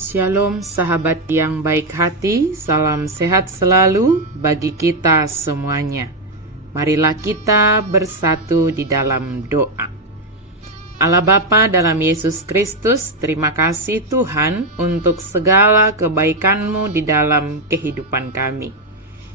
Shalom sahabat yang baik hati, salam sehat selalu bagi kita semuanya. Marilah kita bersatu di dalam doa. Allah Bapa dalam Yesus Kristus, terima kasih Tuhan untuk segala kebaikan-Mu di dalam kehidupan kami.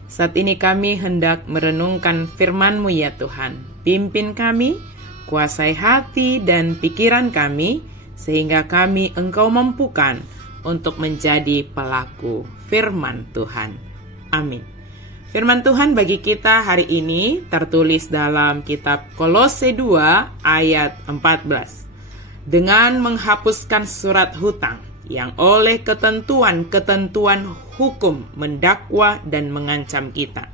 Saat ini kami hendak merenungkan firman-Mu ya Tuhan. Pimpin kami, kuasai hati dan pikiran kami, sehingga kami Engkau mampukan untuk menjadi pelaku firman Tuhan. Amin. Firman Tuhan bagi kita hari ini tertulis dalam kitab Kolose 2 ayat 14. Dengan menghapuskan surat hutang yang oleh ketentuan-ketentuan hukum mendakwa dan mengancam kita.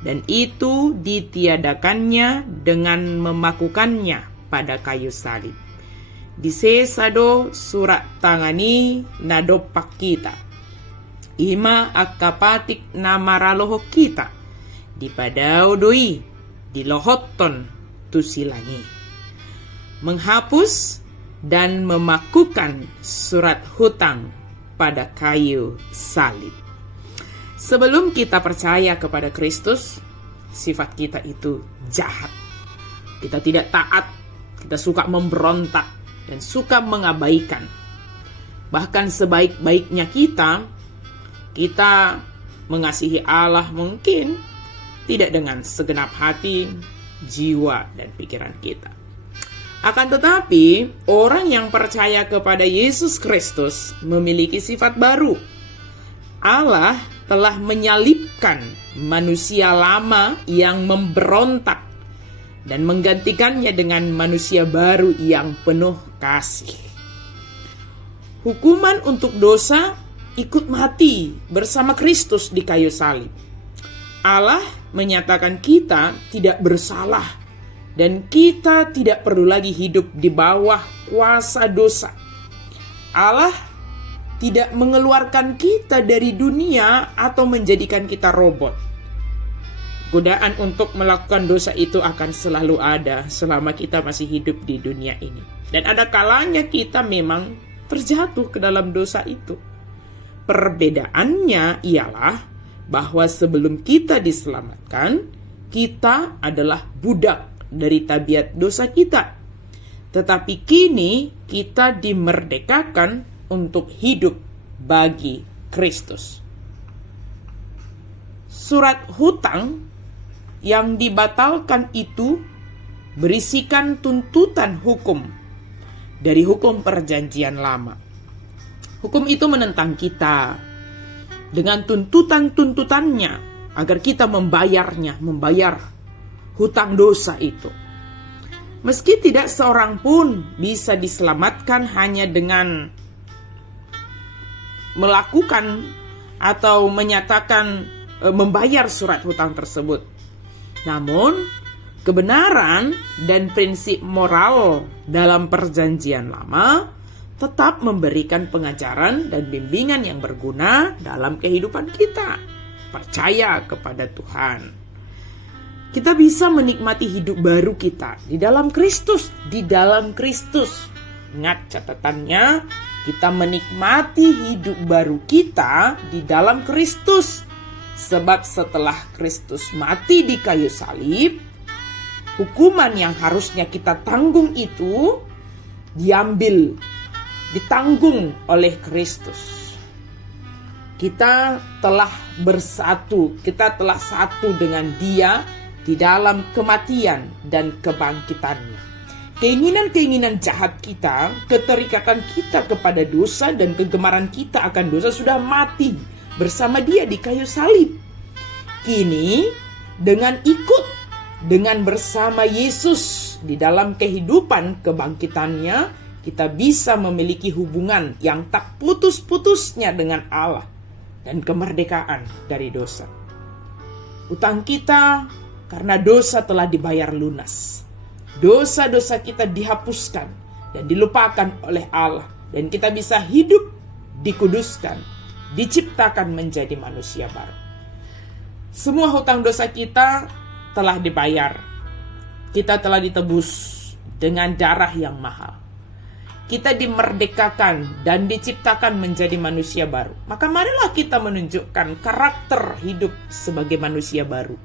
Dan itu ditiadakannya dengan memakukannya pada kayu salib. Disesado surat tangani nadopak kita. Ima akapatik namaraloho kita. Dipadao doi, dilohoton tusilangi. Menghapus dan memakukan surat hutang pada kayu salib. Sebelum kita percaya kepada Kristus, sifat kita itu jahat. Kita tidak taat, kita suka memberontak, dan suka mengabaikan. Bahkan sebaik-baiknya kita mengasihi Allah mungkin tidak dengan segenap hati, jiwa, dan pikiran kita. Akan tetapi, orang yang percaya kepada Yesus Kristus memiliki sifat baru. Allah telah menyalibkan manusia lama yang memberontak dan menggantikannya dengan manusia baru yang penuh kasih. Hukuman untuk dosa ikut mati bersama Kristus di kayu salib. Allah menyatakan kita tidak bersalah dan kita tidak perlu lagi hidup di bawah kuasa dosa. Allah tidak mengeluarkan kita dari dunia atau menjadikan kita robot. Godaan untuk melakukan dosa itu akan selalu ada selama kita masih hidup di dunia ini. Dan ada kalanya kita memang terjatuh ke dalam dosa itu. Perbedaannya ialah bahwa sebelum kita diselamatkan, kita adalah budak dari tabiat dosa kita. Tetapi kini kita dimerdekakan untuk hidup bagi Kristus. Surat hutang yang dibatalkan itu berisikan tuntutan hukum dari hukum perjanjian lama. Hukum itu menentang kita dengan tuntutan-tuntutannya agar kita membayar hutang dosa itu. Meski tidak seorang pun bisa diselamatkan hanya dengan melakukan atau menyatakan membayar surat hutang tersebut. Namun, kebenaran dan prinsip moral dalam perjanjian lama tetap memberikan pengajaran dan bimbingan yang berguna dalam kehidupan kita. Percaya kepada Tuhan. Kita bisa menikmati hidup baru kita di dalam Kristus. Di dalam Kristus. Ingat catatannya, kita menikmati hidup baru kita di dalam Kristus. Sebab setelah Kristus mati di kayu salib, hukuman yang harusnya kita tanggung itu ditanggung oleh Kristus. Kita telah satu dengan Dia di dalam kematian dan kebangkitannya. Keinginan-keinginan jahat kita, keterikatan kita kepada dosa dan kegemaran kita akan dosa sudah mati bersama Dia di kayu salib. Kini dengan bersama Yesus di dalam kehidupan kebangkitannya, kita bisa memiliki hubungan yang tak putus-putusnya dengan Allah dan kemerdekaan dari dosa. Utang kita karena dosa telah dibayar lunas. Dosa-dosa kita dihapuskan dan dilupakan oleh Allah, dan kita bisa hidup dikuduskan, diciptakan menjadi manusia baru. Semua hutang dosa kita telah dibayar. Kita telah ditebus dengan darah yang mahal. kita dimerdekakan dan diciptakan menjadi manusia baru. Maka marilah kita menunjukkan karakter hidup sebagai manusia baru.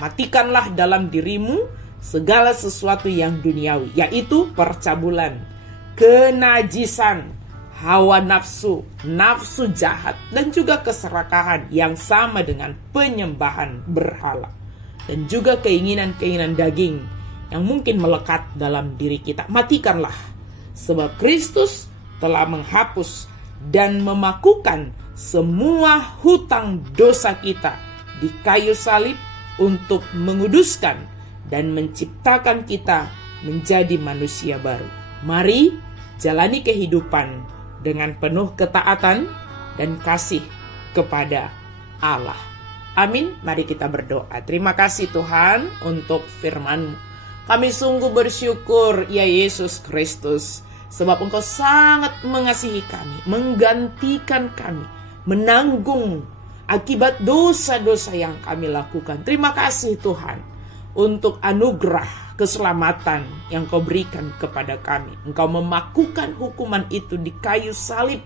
Matikanlah dalam dirimu segala sesuatu yang duniawi, yaitu percabulan, kenajisan, hawa nafsu, nafsu jahat, dan juga keserakahan yang sama dengan penyembahan berhala. Dan juga keinginan-keinginan daging yang mungkin melekat dalam diri kita. Matikanlah. Sebab Kristus telah menghapus dan memakukan semua hutang dosa kita di kayu salib untuk menguduskan dan menciptakan kita menjadi manusia baru. Mari jalani kehidupan dengan penuh ketaatan dan kasih kepada Allah. Amin. Mari kita berdoa. Terima kasih Tuhan untuk firman-Mu. Kami sungguh bersyukur ya Yesus Kristus, sebab Engkau sangat mengasihi kami, menggantikan kami, menanggung akibat dosa-dosa yang kami lakukan. Terima kasih Tuhan untuk anugerah keselamatan yang Kau berikan kepada kami. Engkau memakukan hukuman itu di kayu salib,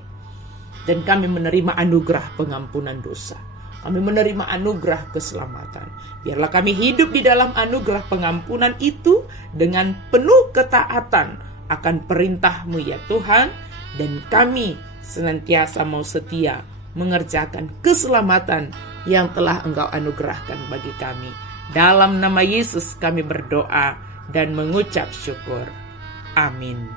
dan kami menerima anugerah pengampunan dosa. Kami menerima anugerah keselamatan. Biarlah kami hidup di dalam anugerah pengampunan itu dengan penuh ketaatan akan perintah-Mu ya Tuhan, dan kami senantiasa mau setia mengerjakan keselamatan yang telah Engkau anugerahkan bagi kami. Dalam nama Yesus kami berdoa dan mengucap syukur. Amin.